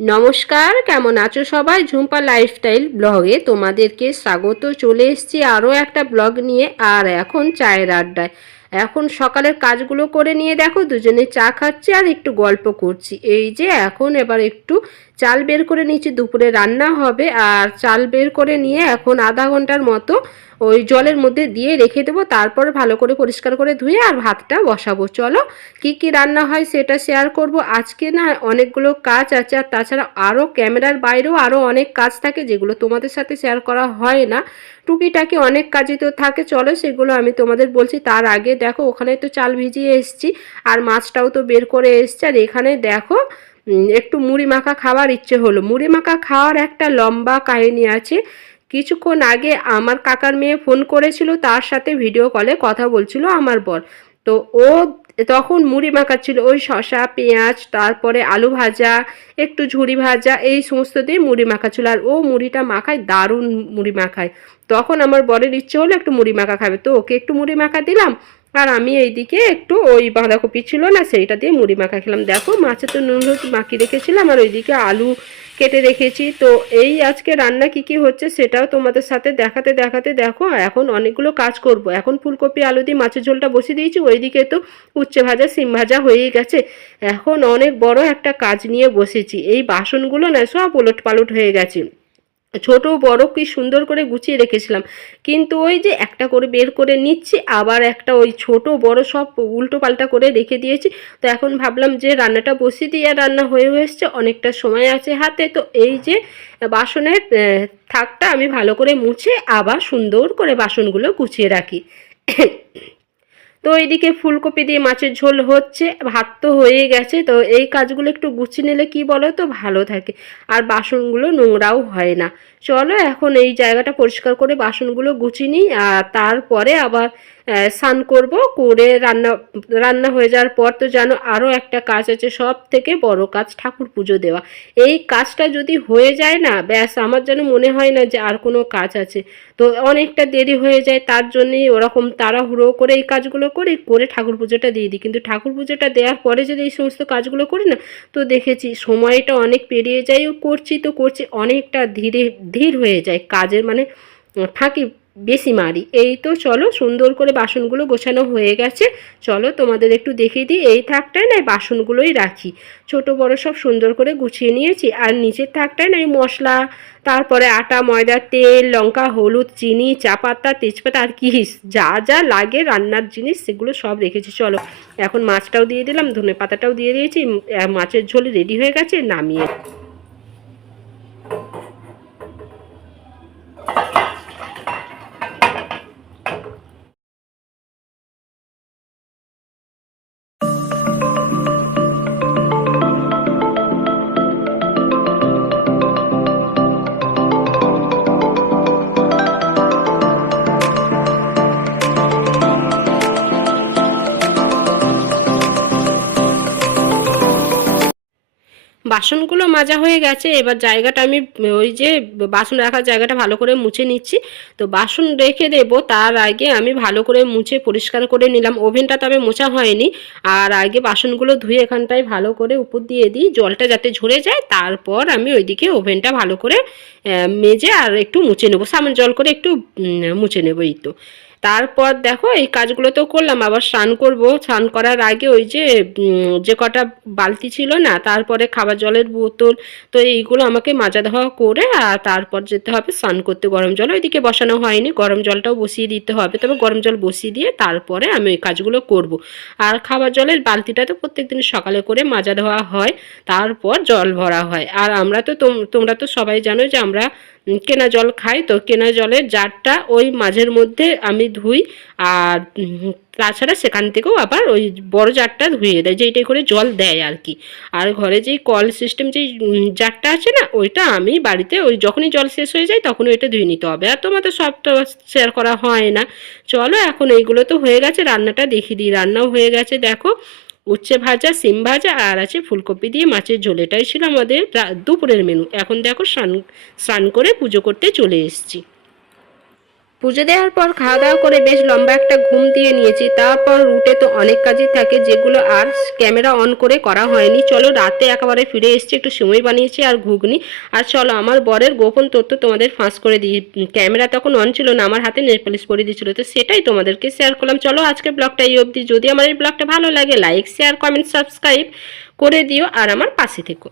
নমস্কার, কেমন আছো সবাই? ঝুম্পা লাইফস্টাইল ব্লগে তোমাদেরকে স্বাগত। চলে এসেছি আরও একটা ব্লগ নিয়ে। আর এখন চায়ের আড্ডায়। এখন সকালের কাজগুলো করে নিয়ে দেখো দুজনে চা খাচ্ছি আর একটু গল্প করছি। এই যে এখন এবার একটু চাল বের করে নিচ্ছি, দুপুরে রান্না হবে। আর চাল বের করে নিয়ে এখন আধা ঘন্টার মতো ওই জলের মধ্যে দিয়ে রেখে দেবো, তারপর ভালো করে পরিষ্কার করে ধুয়ে আর ভাতটা বসাবো। চলো কি কি রান্না হয় সেটা শেয়ার করব। আজকে না অনেকগুলো কাজ আছে, আর তাছাড়া আরও ক্যামেরার বাইরেও আরও অনেক কাজ থাকে যেগুলো তোমাদের সাথে শেয়ার করা হয় না। টুকিটাকি অনেক কাজই তো থাকে, চলো সেগুলো আমি তোমাদের বলছি। তার আগে দেখো ওখানে তো চাল ভিজিয়ে এসছি, আর মাছটাও তো বের করে এসছি। আর এখানে দেখো একটু মুড়ি মাখা খাওয়ার ইচ্ছে হলো। মুড়ি মাখা খাওয়ার একটা লম্বা কাহিনী আছে। কিছুক্ষণ আগে আমার কাকার মেয়ে ফোন করেছিল, তার সাথে ভিডিও কলে কথা বলছিল আমার বর। তো ও তখন মুড়ি মাখাচ্ছিল, ওই শসা পেঁয়াজ তারপরে আলু ভাজা একটু ঝুরি ভাজা এই সমস্ত দিয়ে মুড়ি মাখাচ্ছিল। আর ও মুড়িটা মাখায়, দারুণ মুড়ি মাখায়। তখন আমার বরের ইচ্ছে হলো একটু মুড়ি মাখা খাবে, তো ওকে একটু মুড়ি মাখা দিলাম। আর আমি এইদিকে একটু ওই বাঁধাকপি ছিল না, সেইটা দিয়ে মুড়ি মাখা খেলাম। দেখো মাছে তো নুন হলুদ মাখিয়ে রেখেছিলাম, আর ওইদিকে আলু কেটে রেখেছি। তো এই আজকে রান্না কি কি হচ্ছে সেটাও তোমাদের সাথে দেখাতে দেখাতে দেখো এখন অনেকগুলো কাজ করব। এখন ফুলকপি আলু দিয়ে মাছের ঝোলটা বসিয়ে দিয়েছি, ওইদিকে তো উচ্ছে ভাজা সিম ভাজা হয়েই গেছে। এখন অনেক বড় একটা কাজ নিয়ে বসেছি। এই বাসনগুলো না সব ওলট পালট হয়ে গেছে, ছোট বড় কি সুন্দর করে গুছিয়ে রেখেছিলাম, কিন্তু ওই যে একটা করে বের করে নিচ্ছি, আবার একটা ওই ছোট বড় সব উল্টো পাল্টা করে রেখে দিয়েছি। তো এখন ভাবলাম যে রান্নাটা বসিয়ে দিয়ে, আর রান্না হয়ে এসছে, অনেকটা সময় আছে হাতে। তো এই যে বাসনের থাকটা আমি ভালো করে মুছে আবার সুন্দর করে বাসনগুলো গুছিয়ে রাখি। তো এইদিকে ফুলকপি দিয়ে মাছের ঝোল হচ্ছে, ভাত তো হয়ে গেছে। তো এই কাজগুলো একটু গুছিয়ে নিলে কি বলো তো ভালো থাকে, আর বাসনগুলো নোংরাও হয় না। চলো এখন এই জায়গাটা পরিষ্কার করে বাসনগুলো গুছিয়ে নিই, আর তারপরে আবার স্নান করব। করে রান্না রান্না হয়ে যাওয়ার পর তো জানো আরও একটা কাজ আছে, সব থেকে বড় কাজ ঠাকুর পুজো দেওয়া। এই কাজটা যদি হয়ে যায় না, ব্যাস আমার যেন মনে হয় না যে আর কোনো কাজ আছে। তো অনেকটা দেরি হয়ে যায়, তার জন্যই ওরকম তাড়াহুড়ো করে এই কাজগুলো করি, করে ঠাকুর পুজোটা দিয়ে দিই। কিন্তু ঠাকুর পুজোটা দেওয়ার পরে যদি এই সমস্ত কাজগুলো করি না, তো দেখেছি সময়টা অনেক পেরিয়ে যায়। ও করছি তো করছি, অনেকটা ধীর হয়ে যায় কাজের, মানে ফাঁকি বেশি মারি। এই তো চলো সুন্দর করে বাসনগুলো গোছানো হয়ে গেছে। চলো তোমাদের একটু দেখিয়ে দিই। এই থাকটায় না বাসনগুলোই রাখি, ছোট বড় সব সুন্দর করে গুছিয়ে নিয়েছি। আর নিচের থাকটায় না এই মশলা, তারপরে আটা ময়দা তেল লঙ্কা হলুদ চিনি চা পাতা তেজপাতা আর কি যা যা লাগে রান্নার জিনিস সেগুলো সব রেখেছি। চলো এখন মাছটাও দিয়ে দিলাম, ধনে পাতাটাও দিয়ে দিয়েছি, মাছের ঝোল রেডি হয়ে গেছে, নামিয়ে। বাসনগুলো মাজা হয়ে গেছে, এবার জায়গাটা আমি ওই যে বাসন রাখার জায়গাটা ভালো করে মুছে নিচ্ছি। তো বাসন রেখে দেবো, তার আগে আমি ভালো করে মুছে পরিষ্কার করে নিলাম। ওভেনটা তবে মোছা হয়নি। আর আগে বাসনগুলো ধুয়ে এখানটায় ভালো করে উপর দিয়ে দিই, জলটা যাতে ঝরে যায়। তারপর আমি ওইদিকে ওভেনটা ভালো করে মেজে আর একটু মুছে নেবো, সামান্য জল করে একটু মুছে নেবো। এই তো তারপর দেখো এই কাজগুলো তো করলাম, আবার স্নান করব। স্নান করার আগে ওই যে যে কটা বালতি ছিল না, তারপরে খাবার জলের বোতল, তো এইগুলো আমাকে মাজা ধোয়া করে আর তারপর যেতে হবে স্নান করতে। গরম জল ওইদিকে বসানো হয়নি, গরম জলটাও বসিয়ে দিতে হবে। তবে গরম জল বসিয়ে দিয়ে তারপরে আমি ওই কাজগুলো করব। আর খাবার জলের বালতিটা তো প্রত্যেকদিন সকালে করে মাজা ধোয়া হয়, তারপর জল ভরা হয়। আর আমরা তো তোমরা তো সবাই জানো যে আমরা কেনা জল খাই। তো কেনা জলের জারটা ওই মাঝের মধ্যে আমি ধুই, আর তাছাড়া সেখান থেকেও আবার ওই বড় জারটা ধুয়ে দেয়, যেইটাই করে জল দেয় আর কি। আর ঘরে যেই কল সিস্টেম যেই জারটা আছে না, ওইটা আমি বাড়িতে ওই যখনই জল শেষ হয়ে যায় তখনই ওইটা ধুয়ে নিতে হবে। আর তোমাদের সবটা শেয়ার করা হয় না। চলো এখন এইগুলো তো হয়ে গেছে, রান্নাটা দেখিয়ে দিই। রান্নাও হয়ে গেছে দেখো, উচ্ছে ভাজা সিম ভাজা আর আছে ফুলকপি দিয়ে মাছের ঝোল। এটাই ছিল আমাদের দুপুরের মেনু। এখন দেখো স্নান স্নান করে পুজো করতে চলে এসেছি। পুজো দেওয়ার পর খাওয়া দাওয়া করে বেশ লম্বা একটা ঘুম দিয়ে নিয়েছি। তারপর রুটে তো অনেক কাজই থাকে যেগুলো আর ক্যামেরা অন করে করা হয়নি। চলো রাতে একেবারে ফিরে এসেছি, একটু সিমই বানিয়েছি আর ঘুগনি। আর চলো আমার বরের গোপন তথ্য তোমাদের ফাঁস করে দিই। ক্যামেরা তখন অন ছিল না, আমার হাতে নেল পলিশ পরিয়ে দিয়েছিল, তো সেটাই তোমাদেরকে শেয়ার করলাম। চলো আজকে ব্লগটা এই অবধি। যদি আমার এই ব্লগটা ভালো লাগে লাইক শেয়ার কমেন্ট সাবস্ক্রাইব করে দিও আর আমার পাশে থেকো।